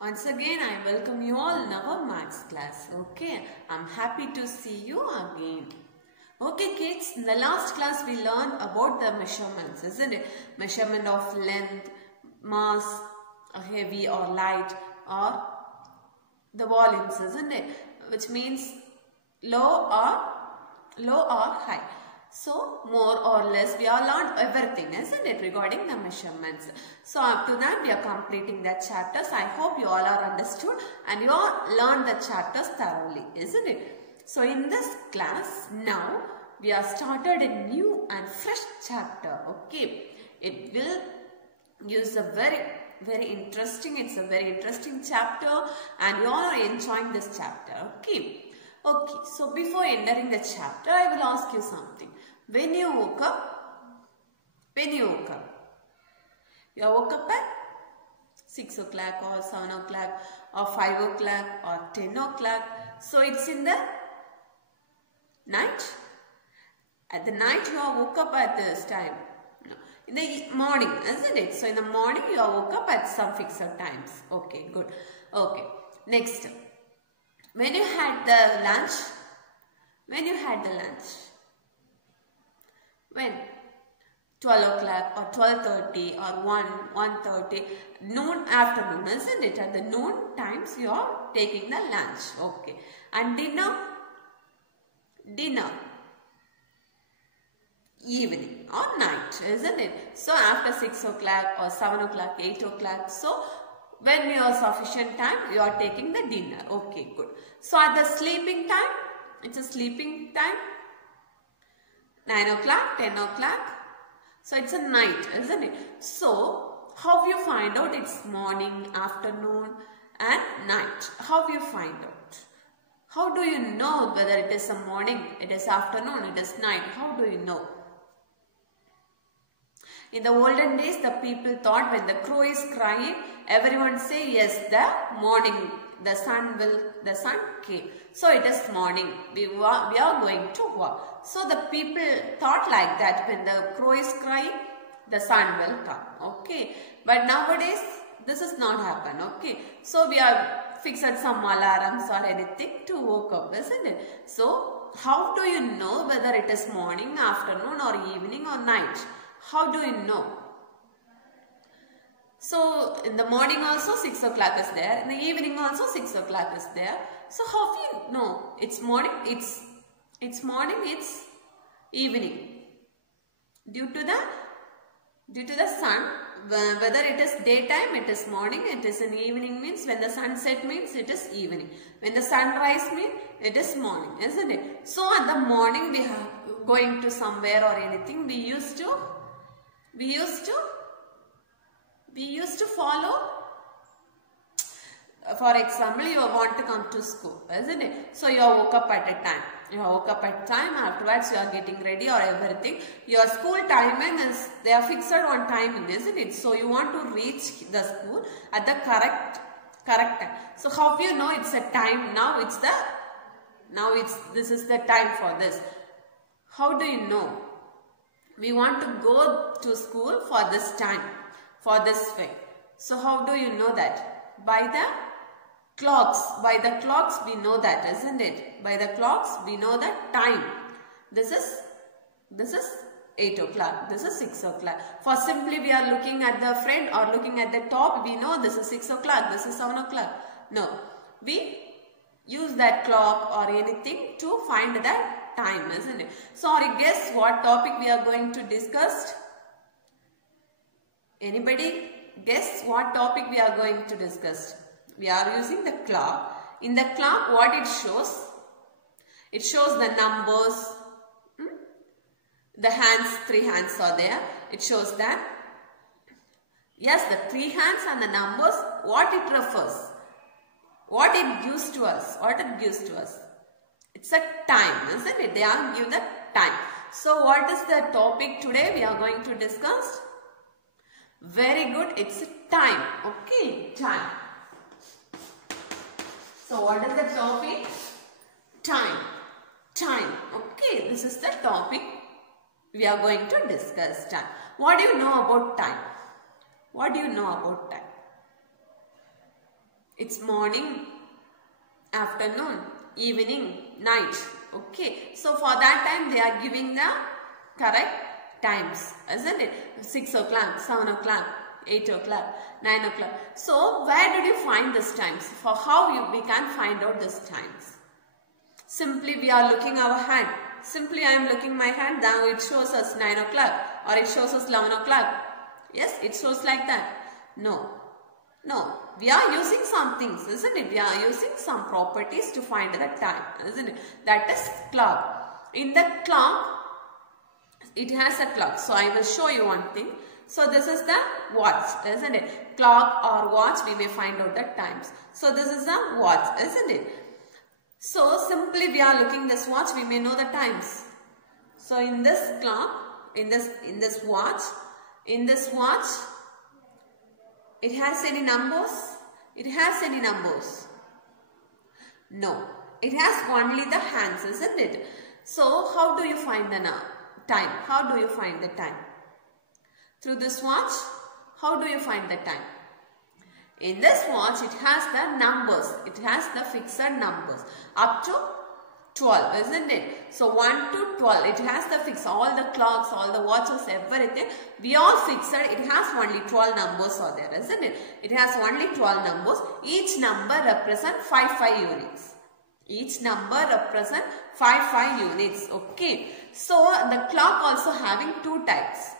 Once again, I welcome you all in our maths class. Okay, I'm happy to see you again. Okay kids, in the last class we learned about the measurements, isn't it? Measurement of length, mass, heavy or light, or the volumes, isn't it? Which means low or high. So more or less we have learned everything, isn't it, regarding the measurements. So up to that we are completing the chapters. I hope you all are understood and you all learned the chapters thoroughly, isn't it? So in this class now we have started a new and fresh chapter. Okay, it will use a very interesting. It's a very interesting chapter and you all are enjoying this chapter. Okay, so before entering the chapter, I will ask you something. When you woke up, you woke up at 6 o'clock or 7 o'clock or 5 o'clock or 10 o'clock. So it's in the night. At the night you are woke up at this time. No. In the morning, isn't it? So in the morning you are woke up at some fixed times. Okay, good. Okay, next. When you had the lunch, when? 12 o'clock or 12:30 or 1:30, noon, afternoon, isn't it? At the noon times you are taking the lunch. Okay. And dinner, evening or night, isn't it? So after 6 o'clock or 7 o'clock, 8 o'clock. So when you have sufficient time, you are taking the dinner. Okay, good. So at the sleeping time, it's a sleeping time. 9 o'clock, 10 o'clock. So it's a night, isn't it? So how you find out it's morning, afternoon and night? How you find out? How do you know whether it is a morning, it is afternoon, it is night? How do you know? In the olden days, the people thought when the crow is crying, everyone say, yes, the morning, the sun came. So it is morning, we are going to work. So the people thought like that, when the crow is crying, the sun will come. Okay. But nowadays, this is not happen. Okay. So we are fixed some alarms or anything to wake up, isn't it? So how do you know whether it is morning, afternoon or evening or night? How do you know? So in the morning also 6 o'clock is there. In the evening also 6 o'clock is there. So how do you know? It's morning, it's morning, it's evening. Due to the sun, whether it is daytime, it is morning, it is in evening means when the sunset means it is evening. When the sunrise means it is morning, isn't it? So at the morning we are going to somewhere or anything, we used to follow. For example, you want to come to school, isn't it? So you woke up at a time. Afterwards you are getting ready or everything. Your school timing is, they are fixed on timing, isn't it? So you want to reach the school at the correct time. So how do you know it's a time? This is the time for this. How do you know? We want to go to school for this time, for this way. So how do you know that? By the clocks. By the clocks we know that, isn't it? By the clocks we know the time. This is 8 o'clock. This is 6 o'clock. For simply we are looking at the front or looking at the top, we know this is 6 o'clock. This is 7 o'clock. No. We use that clock or anything to find that time, isn't it? So guess what topic we are going to discuss? Anybody guess what topic we are going to discuss? We are using the clock. In the clock, what it shows? It shows the numbers. The hands, 3 hands are there. It shows that. Yes, the 3 hands and the numbers, what it refers? What it gives to us? It's a time, isn't it? They are give the time. So what is the topic today we are going to discuss? Very good. It's time. Okay, time. So what is the topic? Time. Okay, this is the topic we are going to discuss. Time. What do you know about time? It's morning, afternoon, evening, night. Okay. So for that time they are giving the correct times, isn't it? 6 o'clock, 7 o'clock, 8 o'clock, 9 o'clock. So where did you find these times? For how we can find out these times? Simply we are looking our hand. Simply I am looking my hand, now it shows us 9 o'clock or it shows us 11 o'clock. Yes, it shows like that. No. No, we are using some things, isn't it? We are using some properties to find the time, isn't it? That is clock. In the clock, it has a clock. So I will show you one thing. So this is the watch, isn't it? Clock or watch, we may find out the times. So this is the watch, isn't it? So simply we are looking this watch, we may know the times. So in this clock, in this watch, it has any numbers? It has any numbers? No. It has only the hands, isn't it? So how do you find the time? How do you find the time? Through this watch, how do you find the time? In this watch, it has the numbers. It has the fixed numbers. Up to 12, isn't it? So 1 to 12, it has the fixed. All the clocks, all the watches, everything, we all fixed. It has only 12 numbers are there, isn't it? It has only 12 numbers. Each number represents 5 units. Each number represents 5 units. Okay. So the clock also having 2 types.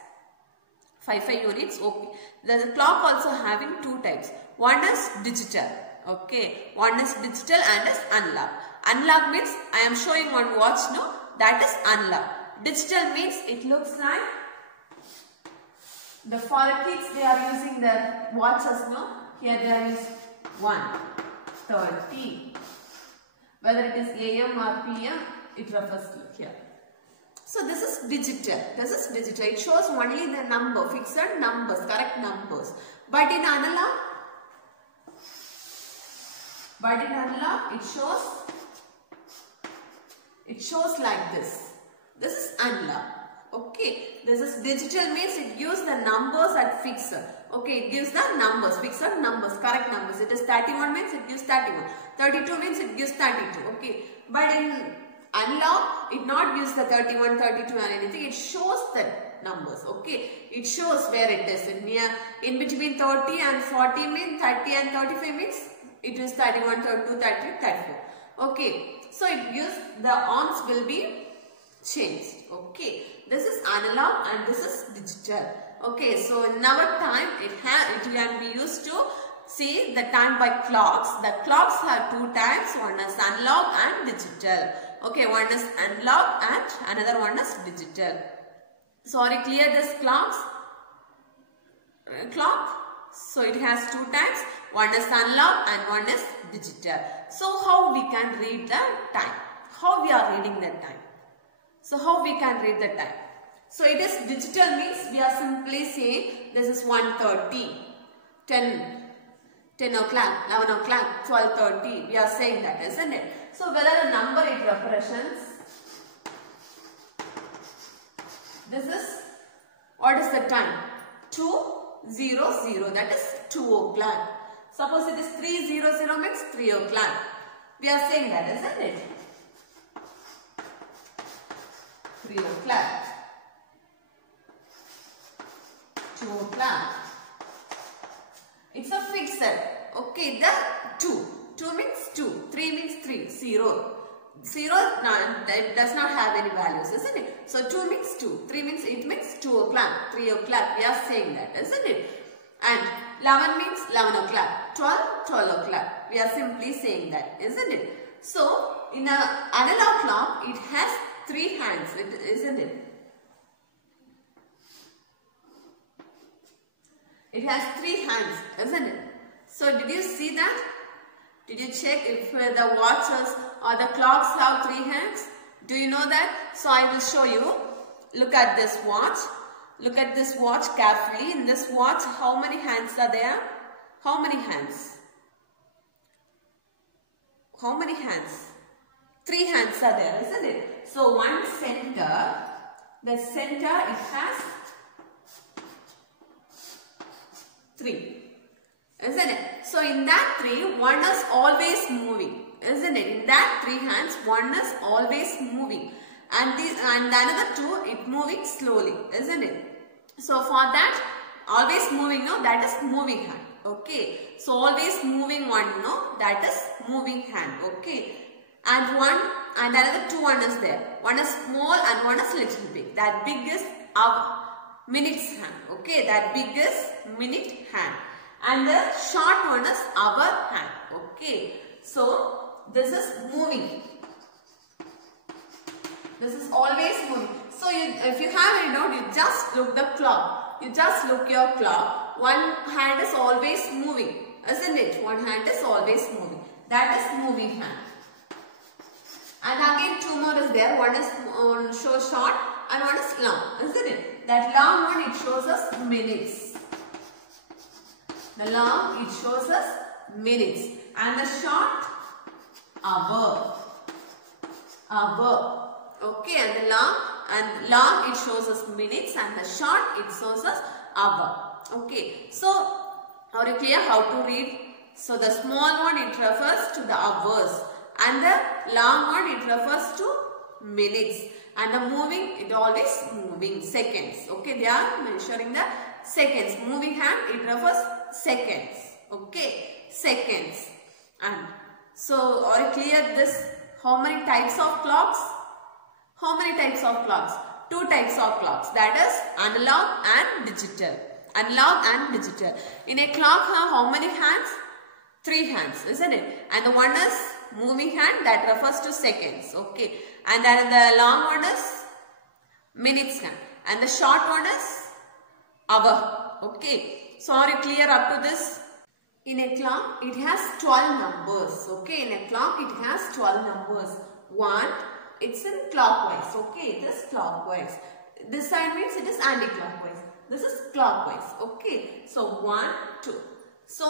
5 units. Okay. The clock also having 2 types. One is digital. Okay. One is digital and is analog. Analog means I am showing one watch, no? That is analog. Digital means it looks like the for the kids they are using the watches, no? Here there is 1:30. Whether it is AM or PM, it refers to here. So this is digital. This is digital. It shows only the number, fixed numbers, correct numbers. But in analog, it shows like this. This is analog. Okay. This is digital means it gives the numbers at fixed. Okay. It gives the numbers, fixed numbers, correct numbers. It is 31 means it gives 31. 32 means it gives 32. Okay. But in analog, it not gives the 31, 32 and anything. It shows the numbers. Okay. It shows where it is. In between 30 and 40 means 30 and 35 means it is 31, 32, 33, 34. Okay. So it gives the arms will be changed. Okay. This is analog and this is digital. Okay. So in our time it can be used to see the time by clocks. The clocks have 2 types. One is analog and digital. Okay. One is analog and another one is digital. So are you clear this clock? So it has 2 types. One is analog and one is digital. So how we can read the time? How we are reading the time? So how we can read the time? So it is digital means we are simply saying this is 1:30, 10 o'clock, 11 o'clock, 12:30. We are saying that, isn't it? So whether the number it represents, this is, what is the time? 2:00, that is 2 o'clock. Suppose it is 3:00 means 3 o'clock. We are saying that, isn't it? 3 o'clock. 2 o'clock. It's a fixed. Okay, the 2. 2 means 2. 3 means 3. 0. 0 does not have any values, isn't it? So 2 means 2. 3 means it means 2 o'clock. 3 o'clock. We are saying that, isn't it? And 11 means 11 o'clock. 12 o'clock. We are simply saying that, isn't it? So in an analog clock, it has 3 hands, isn't it? It has 3 hands, isn't it? So did you see that? Did you check if the watches or the clocks have 3 hands? Do you know that? So I will show you. Look at this watch. Look at this watch carefully. In this watch, how many hands are there? How many hands? How many hands? 3 hands are there, isn't it? So one center. The center, it has 3. isn't it? So in that 3, one is always moving, isn't it? In that 3 hands, one is always moving, and the another 2, it moving slowly, isn't it? So for that, always moving, no, that is moving hand. Okay, so always moving one, no, that is moving hand. Okay, and one and another 2 one is there. One is small and one is little big. That big is our minute's hand. Okay, that big is minute hand, and the short one is our hand. Okay, so this is moving. This is always moving. So if you have any doubt, you just look the clock. You just look your clock. One hand is always moving, isn't it? One hand is always moving. That is moving hand. And again 2 more is there. One is shows short and one is long, isn't it? That long one, it shows us minutes. The long, it shows us minutes. And the short, hour. Hour. Okay, and the long it shows us minutes, and the short it shows us hour. Okay, so are you clear how to read? So the small one, it refers to the hours, and the long one, it refers to minutes, and the moving, it always moving, seconds. Okay, they are measuring the seconds. Moving hand, it refers seconds. Okay, seconds. And so are you clear this? How many types of clocks? How many types of clocks? 2 types of clocks, that is analog and digital. Analog and digital. In a clock, how many hands? 3 hands, isn't it? And the one is moving hand, that refers to seconds. Okay. And then the long one is minutes hand. And the short one is hour. Okay. So are you clear up to this? In a clock, it has 12 numbers. Okay. In a clock, it has 12 numbers. 1. It's in clockwise. Okay, it is clockwise. This side means it is anti-clockwise. This is clockwise. Okay, so 1, 2. So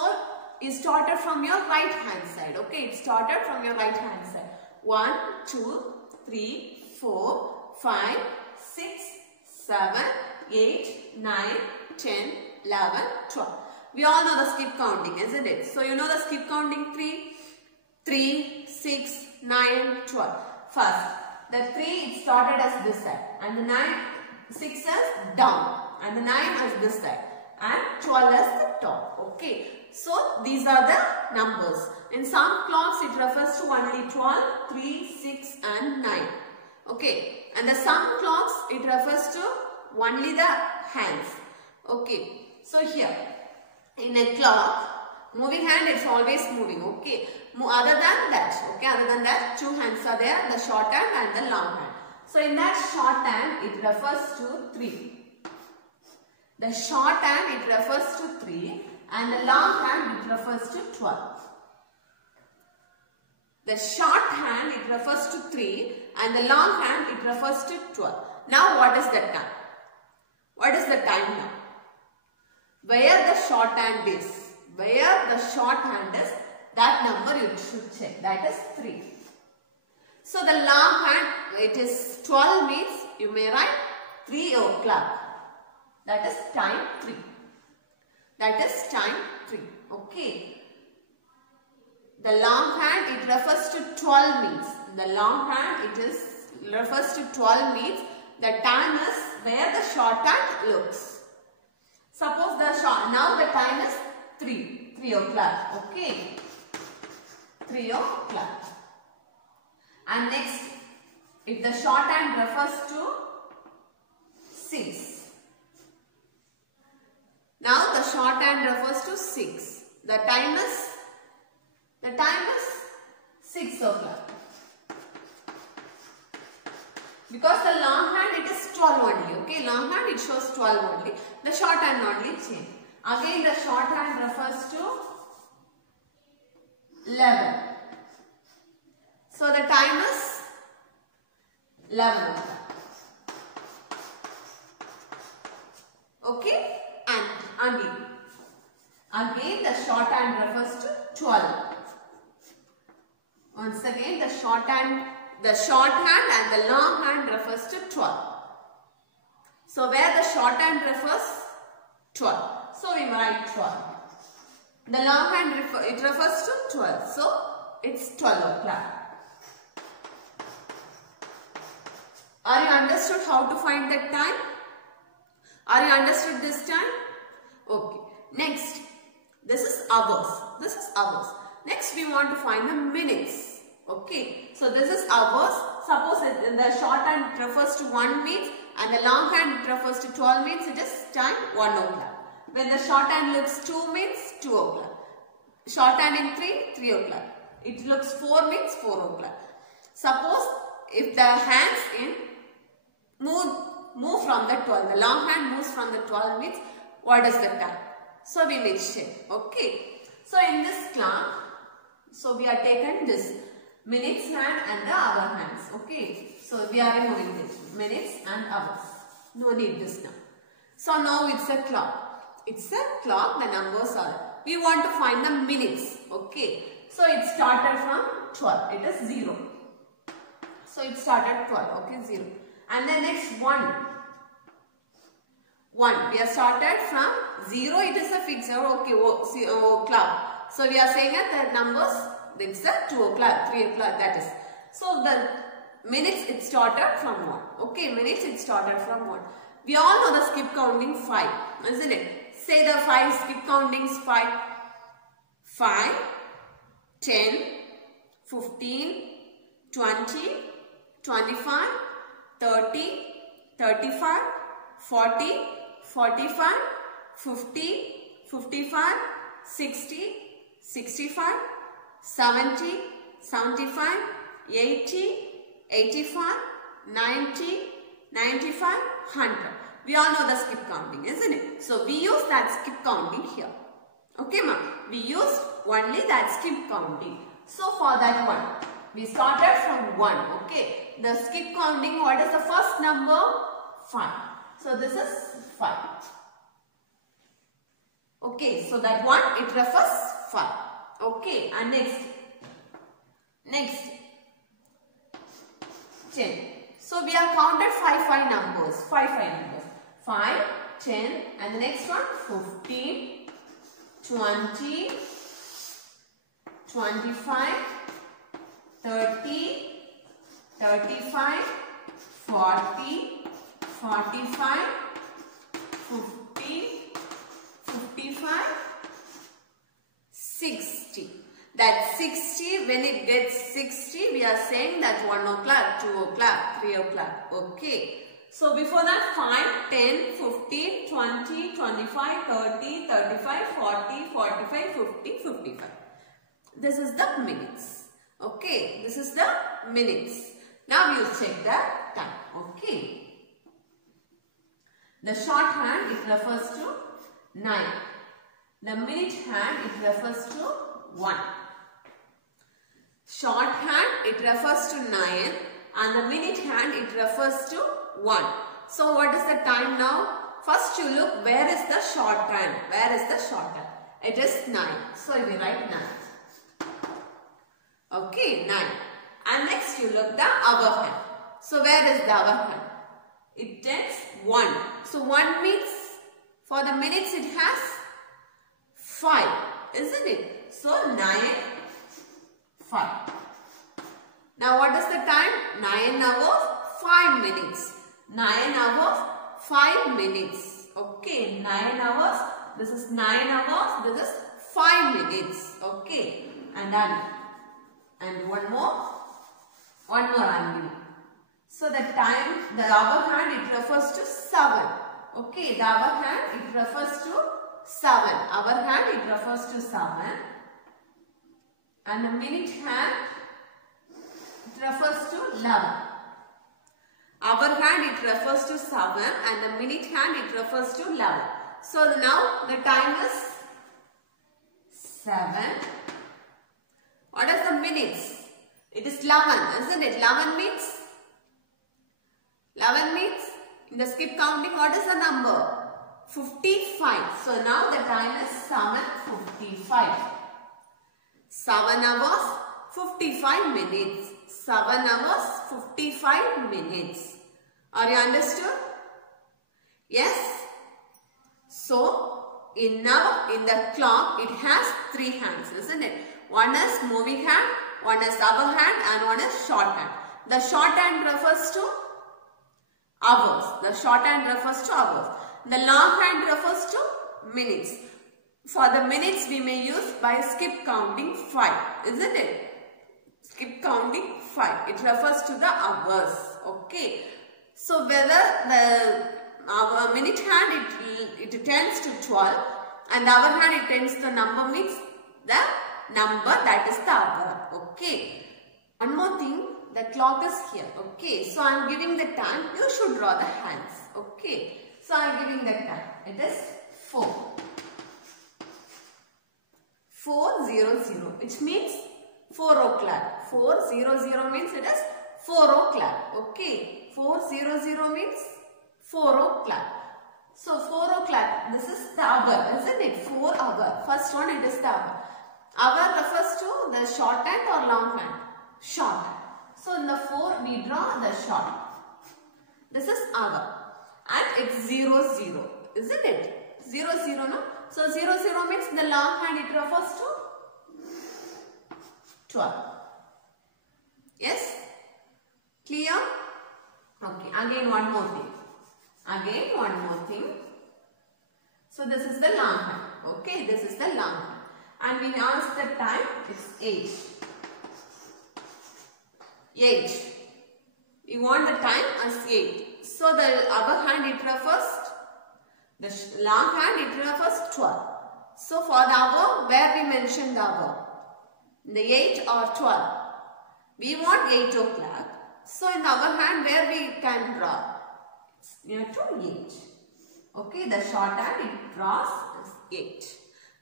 you started from your right hand side. Okay, it started from your right hand side. 1, 2, 3, 4, 5, 6, 7, 8, 9, 10, 11, 12. We all know the skip counting, isn't it? So you know the skip counting 3, 6, 9, 12. First, the 3 it started as this side, and the 6 as down, and the 9 as this side, and 12 as the top. Okay, so these are the numbers. In some clocks it refers to only 12, 3, 6 and 9. Okay, and the some clocks it refers to only the hands. Okay, so here in a clock, moving hand, it's always moving. Okay, other than that, okay, other than that, 2 hands are there, the short hand and the long hand. So in that short hand, it refers to 3. The short hand, it refers to 3, and the long hand, it refers to 12. The short hand, it refers to 3, and the long hand, it refers to 12. Now what is the time? What is the time now? Where the short hand is, where the short hand is, that number you should check. That is 3. So the long hand, it is 12 means you may write 3 o'clock. That is time 3. That is time 3. Okay. The long hand, it refers to 12 means. The long hand, it refers to 12 means the time is where the short hand looks. Suppose now the time is 3 o'clock. Okay. 3 o'clock. And next, if the short hand refers to 6. Now the short hand refers to 6. The time is 6 o'clock. Because the long hand, it is 12 only. Okay, long hand, it shows 12 only. The short hand only change. Again, the short hand refers to 11. So the time is 11 o'clock. Okay, and again the short hand refers to 12. Once again, the short hand and the long hand refers to 12. So where the short hand refers 12. So we write 12. The long hand it refers to 12. So it's 12 o'clock. Are you understood how to find that time? Are you understood this time? Okay. Next, this is hours. This is hours. Next, we want to find the minutes. Okay. So this is hours. Suppose the short hand refers to 1 minute and the long hand refers to 12 minutes. It is time 1 o'clock. When the short hand looks 2 minutes, 2 o'clock. Short hand in 3 o'clock. It looks 4 minutes, 4 o'clock. Suppose if the hands in move from the 12. The long hand moves from the 12 minutes. What is the time? So we will check. Okay. So in this class, so we are taken this minutes hand and the hour hands. Okay. So we are removing this minutes and hours. No need this now. So now it's a clock. It's a clock. The numbers are. We want to find the minutes. Okay. So it started from 12. It is 0. So it started 12. Okay. 0. And then next 1. 1. We have started from 0. It is a fixer. Okay. Clock. So we are saying that the numbers. It's a 2 o'clock, 3 o'clock. That is. So the minutes it started from 1. Okay. Minutes it started from 1. We all know the skip counting 5. Isn't it? Say the 5 skip countings 5. 5, 10, 15, 20, 25, 30, 35, 40, 45, 50, 55, 60, 65, 70, 75, 80, 85, 90, 95, 100. We all know the skip counting, isn't it? So we use that skip counting here. Okay, ma'am. We used only that skip counting. So for that one, we started from 1. Okay. The skip counting, what is the first number? 5. So this is 5. Okay. So that one, it refers 5. Okay. And next 10. So we have counted 5 numbers. 5 numbers. 5, 10, and the next one 15, 20, 25, 30, 35, 40, 45, 50, 55, 60. That 60, when it gets 60, we are saying that 1 o'clock, 2 o'clock, 3 o'clock. Okay. So before that 5, 10, 15, 20, 25, 30, 35, 40, 45, 50, 55. This is the minutes. Okay. This is the minutes. Now you check the time. Okay. The short hand it refers to 9. The minute hand it refers to 1. Short hand it refers to 9 and the minute hand it refers to 1. So what is the time now? First you look where is the short hand. Where is the short hand? It is 9. So we write 9. Okay, 9. And next you look the hour hand. So where is the hour hand? It takes 1. So 1 means for the minutes it has 5. Isn't it? So 9, 5. Now what is the time? 9 hours, 5 minutes. 9 hours, 5 minutes. Okay, 9 hours. This is 9 hours. This is 5 minutes. Okay, and done. And one more angle. So the time, the hour hand it refers to 7. Okay, the hour hand it refers to 7. Hour hand it refers to 7. And the minute hand it refers to 11. Hour hand it refers to 7 and the minute hand it refers to 11. So now the time is 7. What is the minutes? It is 11, isn't it? 11 means? 11 means in the skip counting what is the number? 55. So now the time is 7:55. 7 hours 55 minutes. 7 hours 55 minutes. Are you understood? Yes. So in the clock it has 3 hands, isn't it? One is moving hand, one is upper hand and one is short hand. The short hand refers to hours. The short hand refers to hours. The long hand refers to minutes. For the minutes we may use by skip counting 5, isn't it? Skip counting 5. It refers to the hours. Okay. So whether our minute hand it tends to 12 and the other hand it tends to number means the number, that is the hour. Okay. One more thing, the clock is here. Okay. So I am giving the time. You should draw the hands. Okay. So I am giving the time. It is 4. 4:00, which means 4 o'clock. 4:00 means it is 4 o'clock. Okay. 4:00 means 4 o'clock. So 4 o'clock, this is the hour, isn't it? 4 hour. First one, it is the hour. Hour refers to the short hand or long hand? Short hand. So in the 4, we draw the short. This is hour. And it's 00, isn't it? 00, no? So 00 means the long hand, it refers to 12. Yes? Clear? Okay, again one more thing. Again one more thing. So this is the long hand. Okay, this is the long hand. And we ask the time, it's 8. 8. We want the time as 8. So the other hand it refers, the long hand it refers 12. So for the hour, where we mentioned the hour? The 8 or 12. We want 8 o'clock. So in the other hand, where we can draw? It's near to 8. Okay, the short hand it draws as 8.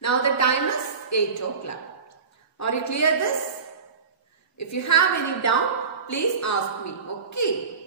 Now the time is 8 o'clock. Are you clear this? If you have any doubt, please ask me. Okay.